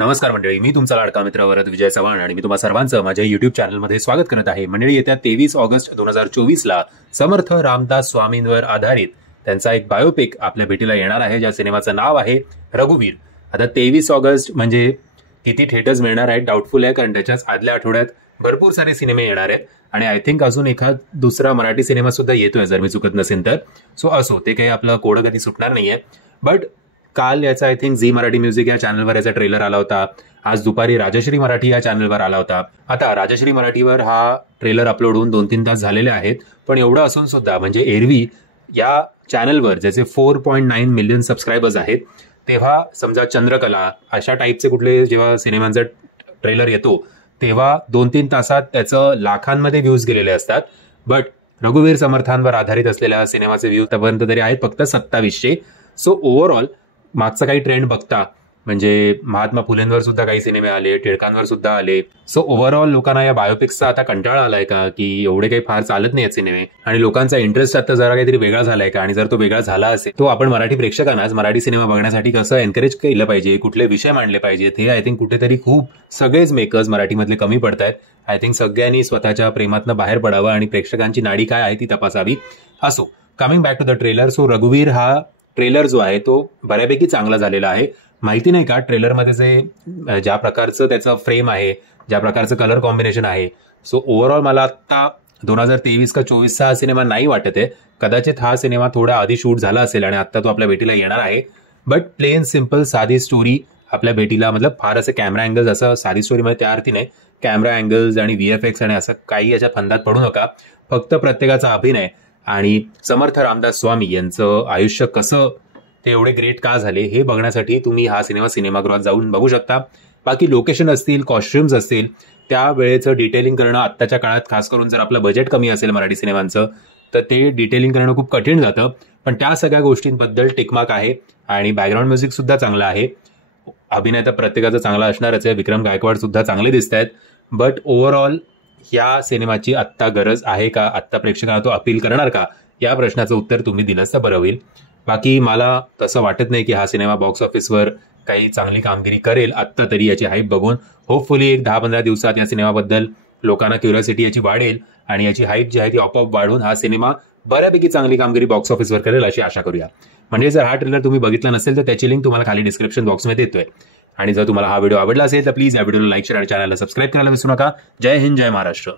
नमस्कार मंडळी, मी तुमचा लाडका मित्र वरद विजय चव्हाण आणि मी तुम्हा सर्वांचं माझ्या युट्यूब चॅनलमध्ये स्वागत करत आहे. मंडळी, येत्या 23 ऑगस्ट 2024ला समर्थ रामदास स्वामींवर आधारित त्यांचा एक बायोपिक आपल्या भेटीला येणार आहे, ज्या सिनेमाचं नाव आहे रघुवीर. आता 23 ऑगस्ट म्हणजे किती थिएटर्स मिळणार आहेत डाऊटफुल आहे, कारण त्याच्याच आदल्या आठवड्यात भरपूर सारे सिनेमे येणार आहेत आणि आय थिंक अजून एखाद दुसरा मराठी सिनेमा सुद्धा येतोय जर मी चुकत नसेल तर. सो असो, ते काही आपलं कोडं कधी सुटणार नाहीये. बट काल याचा I think Zee Marathi music या चॅनलवर याचा ट्रेलर आला होता. आज दुपारी राजश्री मराठी या चॅनलवर आला होता. आता राजश्री मराठीवर हा ट्रेलर अपलोड होऊन 2-3 तास झालेले आहेत, पण एवढं असून सुद्धा म्हणजे एरवी या चॅनलवर ज्याचे 4.9 मिलियन सबस्क्रायबर्स आहेत, तेव्हा समजा चंद्रकला अशा टाईपचे कुठले जेव्हा सिनेमांचा ट्रेलर येतो तेव्हा 2-3 तासात त्याचं लाखांमध्ये व्ह्यूज गेलेले असतात. बट रघुवीर समर्थांवर आधारित असलेल्या सिनेमाचे व्ह्यू त्यापर्यंत तरी आहेत फक्त 2700. सो ओव्हरऑल मागचा काही ट्रेंड बघता म्हणजे महात्मा फुलेंवर सुद्धा काही सिनेमे आले, टिळकांवर सुद्धा आले. सो ओव्हरऑल लोकांना या बायोपिक्सचा आता कंटाळा आलाय का, की एवढे काही फार चालत नाही सिनेमे आणि लोकांचा इंटरेस्ट आता जरा काहीतरी वेगळा झालाय का, आणि जर तो वेगळा झाला असेल तो आपण मराठी प्रेक्षकांनाच मराठी सिनेमा बघण्यासाठी कसं एनकरेज केलं पाहिजे, कुठले विषय मांडले पाहिजेत, हे आय थिंक कुठेतरी खूप सगळेच मेकर्स मराठीमधले कमी पडतायत. आय थिंक सगळ्यांनी स्वतःच्या प्रेमातनं बाहेर पडावं आणि प्रेक्षकांची नाडी काय आहे ती तपासावी. असो, coming back to the trailer. So रघुवीर हा ट्रेलर जो आहे तो बऱ्यापैकी चांगला झालेला आहे. माहिती नाही का, ट्रेलरमध्ये जे ज्या प्रकारचं त्याचं फ्रेम आहे, ज्या प्रकारचं कलर कॉम्बिनेशन आहे, सो ओव्हरऑल मला आता 2023 का 24चा हा सिनेमा नाही वाटत आहे. कदाचित हा सिनेमा थोडा आधी शूट झाला असेल आणि आता तो आपल्या भेटीला येणार आहे. बट प्लेन सिम्पल साधी स्टोरी आपल्या भेटीला, मतलब फार असे कॅमेरा अँगल्स, असं साधी स्टोरी मध्ये त्या अर्थी नाही, कॅमेरा अँगल्स आणि VFX आणि असं काही याच्या फंदात पडू नका. फक्त प्रत्येकाचा अभिनय आणि समर्थ रामदास स्वामी यांचं आयुष्य कसं ते एवढे ग्रेट का झाले हे बघण्यासाठी तुम्ही हा सिनेमा सिनेमागृहात जाऊन बघू शकता. बाकी लोकेशन असतील, कॉस्ट्युम्स असतील, त्या वेळेचं डिटेलिंग करणं आत्ताच्या काळात, खास करून जर आपलं बजेट कमी असेल मराठी सिनेमांचं, तर ते डिटेलिंग करणं खूप कठीण जातं. पण त्या सगळ्या गोष्टींबद्दल टिकमार्क आहे आणि बॅकग्राऊंड म्युझिक सुद्धा चांगलं आहे. अभिनय तर प्रत्येकाचा चांगला असणारच आहे, विक्रम गायकवाड सुद्धा चांगले दिसत आहेत. बट ओव्हरऑल या सिनेमाची आत्ता गरज आहे का, आत्ता प्रेक्षकांना तो अपील करणार का, या प्रश्नाचं उत्तर तुम्ही दिलंच तर बरं होईल. बाकी मला तसं वाटत नाही की हा सिनेमा बॉक्स ऑफिसवर काही चांगली कामगिरी करेल आत्ता तरी. याची हाईप बघून होपफुली एक 10-15 दिवसात या सिनेमाबद्दल लोकांना क्युरिओसिटी याची वाढेल आणि याची हाईप जी आहे ती आपोआप वाढून हा सिनेमा बऱ्यापैकी चांगली कामगिरी बॉक्स ऑफिसवर करेल अशी आशा करूया. म्हणजे जर हा ट्रेलर तुम्ही बघितला नसेल तर त्याची लिंक तुम्हाला खाली डिस्क्रिप्शन बॉक्समध्ये देतोय. आणि जर तुम्हाला हा व्हिडिओ आवडला असेल तर प्लीज या व्हिडिओला लाईक, शेअर आणि चॅनलला सबस्क्राईब करायला विसरू नका. जय हिंद, जय महाराष्ट्र.